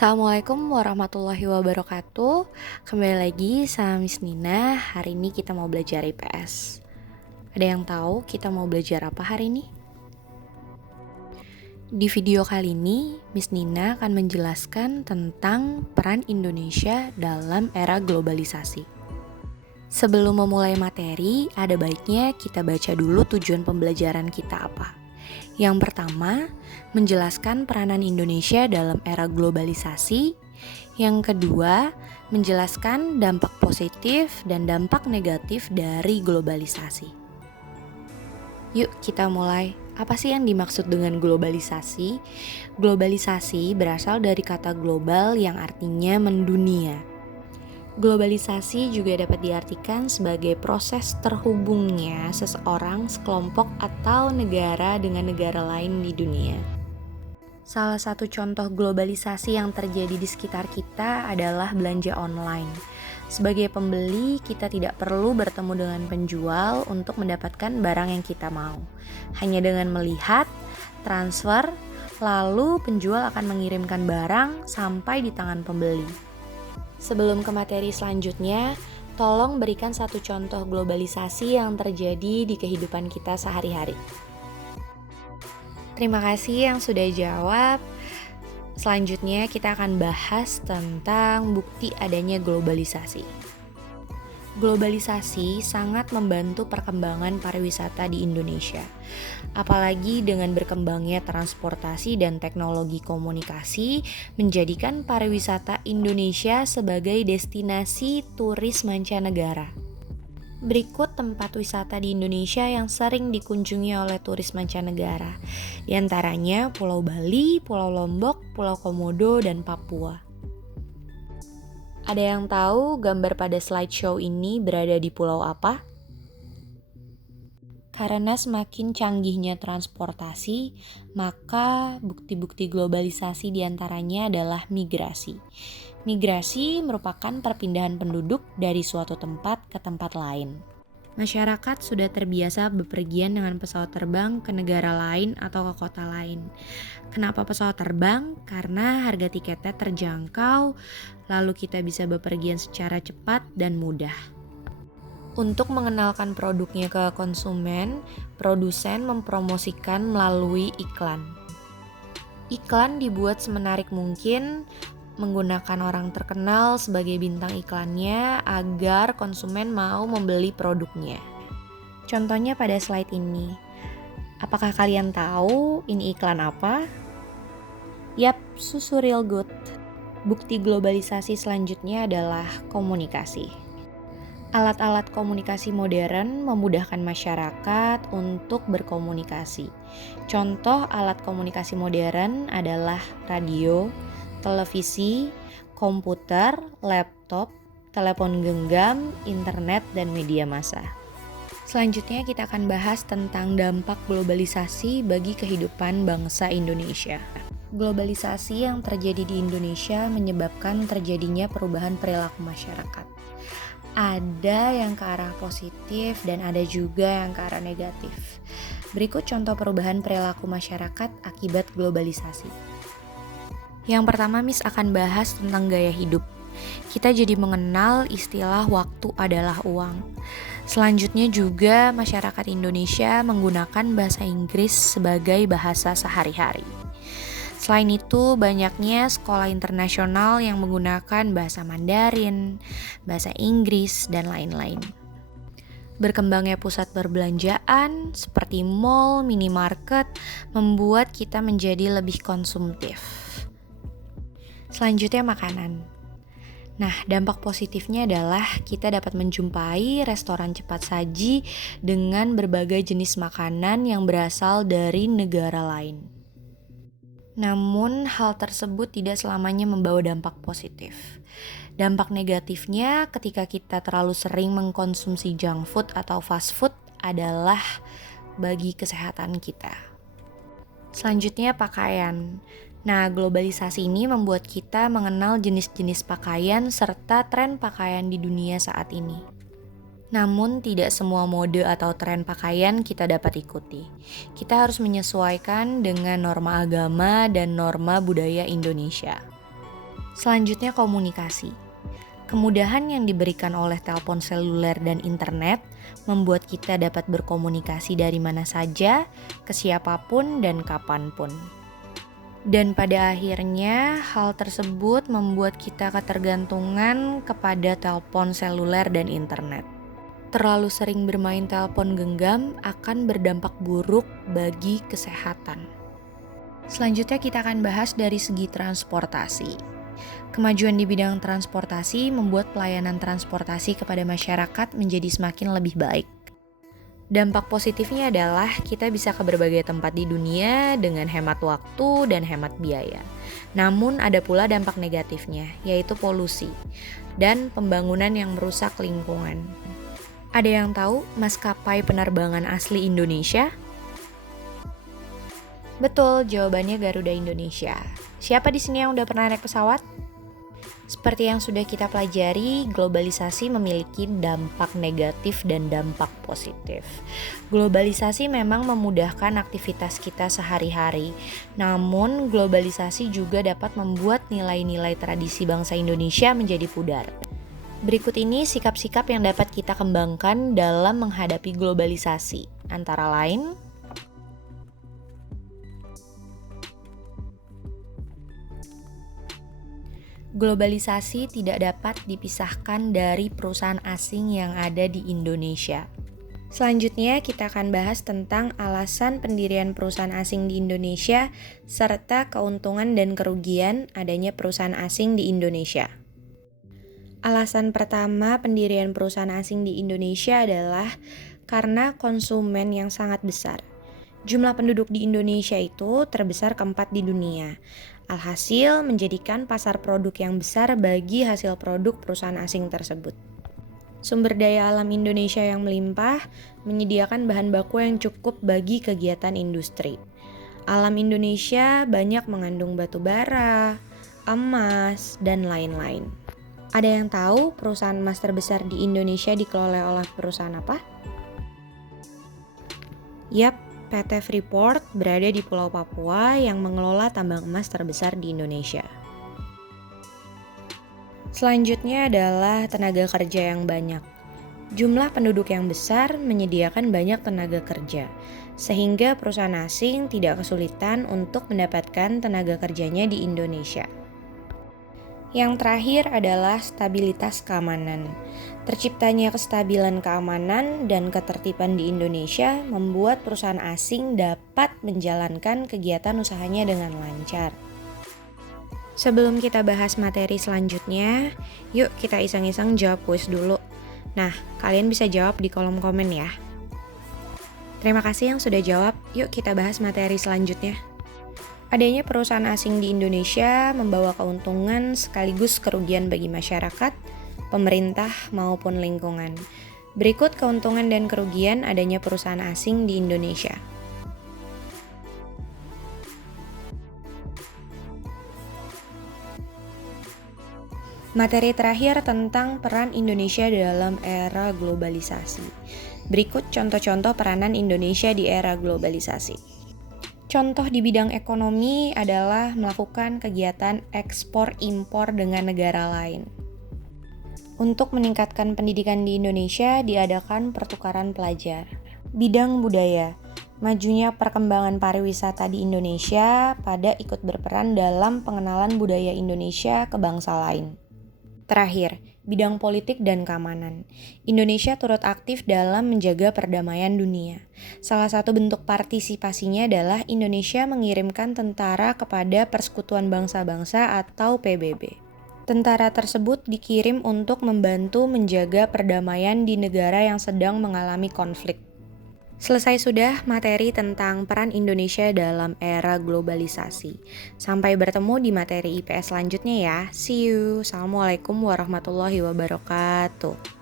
Assalamualaikum warahmatullahi wabarakatuh. Kembali lagi sama Miss Nina. Hari ini kita mau belajar IPS. Ada yang tahu kita mau belajar apa hari ini? Di video kali ini, Miss Nina akan menjelaskan tentang peran Indonesia dalam era globalisasi. Sebelum memulai materi, ada baiknya kita baca dulu tujuan pembelajaran kita apa. Yang pertama, menjelaskan peranan Indonesia dalam era globalisasi. Yang kedua, menjelaskan dampak positif dan dampak negatif dari globalisasi. Yuk kita mulai. Apa sih yang dimaksud dengan globalisasi? Globalisasi berasal dari kata global yang artinya mendunia. Globalisasi juga dapat diartikan sebagai proses terhubungnya seseorang, sekelompok, atau negara dengan negara lain di dunia. Salah satu contoh globalisasi yang terjadi di sekitar kita adalah belanja online. Sebagai pembeli, kita tidak perlu bertemu dengan penjual untuk mendapatkan barang yang kita mau. Hanya dengan melihat, transfer, lalu penjual akan mengirimkan barang sampai di tangan pembeli. Sebelum ke materi selanjutnya, tolong berikan satu contoh globalisasi yang terjadi di kehidupan kita sehari-hari. Terima kasih yang sudah jawab. Selanjutnya kita akan bahas tentang bukti adanya globalisasi. Globalisasi sangat membantu perkembangan pariwisata di Indonesia. Apalagi dengan berkembangnya transportasi dan teknologi komunikasi menjadikan pariwisata Indonesia sebagai destinasi turis mancanegara. Berikut tempat wisata di Indonesia yang sering dikunjungi oleh turis mancanegara. Di antaranya Pulau Bali, Pulau Lombok, Pulau Komodo, dan Papua. Ada yang tahu gambar pada slideshow ini berada di pulau apa? Karena semakin canggihnya transportasi, maka bukti-bukti globalisasi diantaranya adalah migrasi. Migrasi merupakan perpindahan penduduk dari suatu tempat ke tempat lain. Masyarakat sudah terbiasa bepergian dengan pesawat terbang ke negara lain atau ke kota lain. Kenapa pesawat terbang? Karena harga tiketnya terjangkau, lalu kita bisa bepergian secara cepat dan mudah. Untuk mengenalkan produknya ke konsumen, produsen mempromosikan melalui iklan. Iklan dibuat semenarik mungkin, menggunakan orang terkenal sebagai bintang iklannya agar konsumen mau membeli produknya. Contohnya pada slide ini. Apakah kalian tahu ini iklan apa? Yap, susu Real Good. Bukti globalisasi selanjutnya adalah komunikasi. Alat-alat komunikasi modern memudahkan masyarakat untuk berkomunikasi. Contoh alat komunikasi modern adalah radio, televisi, komputer, laptop, telepon genggam, internet, dan media massa. Selanjutnya kita akan bahas tentang dampak globalisasi bagi kehidupan bangsa Indonesia. Globalisasi yang terjadi di Indonesia menyebabkan terjadinya perubahan perilaku masyarakat. Ada yang ke arah positif dan ada juga yang ke arah negatif. Berikut contoh perubahan perilaku masyarakat akibat globalisasi. Yang pertama, Miss akan bahas tentang gaya hidup. Kita jadi mengenal istilah waktu adalah uang. Selanjutnya juga masyarakat Indonesia menggunakan bahasa Inggris sebagai bahasa sehari-hari. Selain itu, banyaknya sekolah internasional yang menggunakan bahasa Mandarin, bahasa Inggris, dan lain-lain. Berkembangnya pusat perbelanjaan seperti mall, minimarket membuat kita menjadi lebih konsumtif. Selanjutnya makanan. Nah, dampak positifnya adalah kita dapat menjumpai restoran cepat saji dengan berbagai jenis makanan yang berasal dari negara lain. Namun, hal tersebut tidak selamanya membawa dampak positif. Dampak negatifnya ketika kita terlalu sering mengkonsumsi junk food atau fast food adalah bagi kesehatan kita. Selanjutnya pakaian. Nah, globalisasi ini membuat kita mengenal jenis-jenis pakaian serta tren pakaian di dunia saat ini. Namun tidak semua mode atau tren pakaian kita dapat ikuti. Kita harus menyesuaikan dengan norma agama dan norma budaya Indonesia. Selanjutnya komunikasi. Kemudahan yang diberikan oleh telepon seluler dan internet membuat kita dapat berkomunikasi dari mana saja, ke siapapun dan kapanpun. Dan pada akhirnya hal tersebut membuat kita ketergantungan kepada telepon seluler dan internet. Terlalu sering bermain telepon genggam akan berdampak buruk bagi kesehatan. Selanjutnya kita akan bahas dari segi transportasi. Kemajuan di bidang transportasi membuat pelayanan transportasi kepada masyarakat menjadi semakin lebih baik. Dampak positifnya adalah kita bisa ke berbagai tempat di dunia dengan hemat waktu dan hemat biaya. Namun ada pula dampak negatifnya, yaitu polusi dan pembangunan yang merusak lingkungan. Ada yang tahu maskapai penerbangan asli Indonesia? Betul, jawabannya Garuda Indonesia. Siapa di sini yang udah pernah naik pesawat? Seperti yang sudah kita pelajari, globalisasi memiliki dampak negatif dan dampak positif. Globalisasi memang memudahkan aktivitas kita sehari-hari, namun globalisasi juga dapat membuat nilai-nilai tradisi bangsa Indonesia menjadi pudar. Berikut ini sikap-sikap yang dapat kita kembangkan dalam menghadapi globalisasi, antara lain: globalisasi tidak dapat dipisahkan dari perusahaan asing yang ada di Indonesia. Selanjutnya kita akan bahas tentang alasan pendirian perusahaan asing di Indonesia serta keuntungan dan kerugian adanya perusahaan asing di Indonesia. Alasan pertama pendirian perusahaan asing di Indonesia adalah karena konsumen yang sangat besar. Jumlah penduduk di Indonesia itu terbesar keempat di dunia. Alhasil menjadikan pasar produk yang besar bagi hasil produk perusahaan asing tersebut. Sumber daya alam Indonesia yang melimpah menyediakan bahan baku yang cukup bagi kegiatan industri. Alam Indonesia banyak mengandung batu bara, emas, dan lain-lain. Ada yang tahu perusahaan emas terbesar di Indonesia dikelola oleh perusahaan apa? Yap, PT Freeport berada di Pulau Papua yang mengelola tambang emas terbesar di Indonesia. Selanjutnya adalah tenaga kerja yang banyak. Jumlah penduduk yang besar menyediakan banyak tenaga kerja, sehingga perusahaan asing tidak kesulitan untuk mendapatkan tenaga kerjanya di Indonesia. Yang terakhir adalah stabilitas keamanan. Terciptanya kestabilan keamanan dan ketertiban di Indonesia membuat perusahaan asing dapat menjalankan kegiatan usahanya dengan lancar. Sebelum kita bahas materi selanjutnya, yuk kita iseng-iseng jawab kuis dulu. Nah, kalian bisa jawab di kolom komen ya. Terima kasih yang sudah jawab, yuk kita bahas materi selanjutnya. Adanya perusahaan asing di Indonesia membawa keuntungan sekaligus kerugian bagi masyarakat, pemerintah maupun lingkungan. Berikut keuntungan dan kerugian adanya perusahaan asing di Indonesia. Materi terakhir tentang peran Indonesia dalam era globalisasi. Berikut contoh-contoh peranan Indonesia di era globalisasi. Contoh di bidang ekonomi adalah melakukan kegiatan ekspor-impor dengan negara lain. Untuk meningkatkan pendidikan di Indonesia, diadakan pertukaran pelajar. Bidang budaya, majunya perkembangan pariwisata di Indonesia pada ikut berperan dalam pengenalan budaya Indonesia ke bangsa lain. Terakhir, bidang politik dan keamanan. Indonesia turut aktif dalam menjaga perdamaian dunia. Salah satu bentuk partisipasinya adalah Indonesia mengirimkan tentara kepada Persekutuan Bangsa-Bangsa atau PBB. Tentara tersebut dikirim untuk membantu menjaga perdamaian di negara yang sedang mengalami konflik. Selesai sudah materi tentang peran Indonesia dalam era globalisasi. Sampai bertemu di materi IPS selanjutnya ya. See you. Assalamualaikum warahmatullahi wabarakatuh.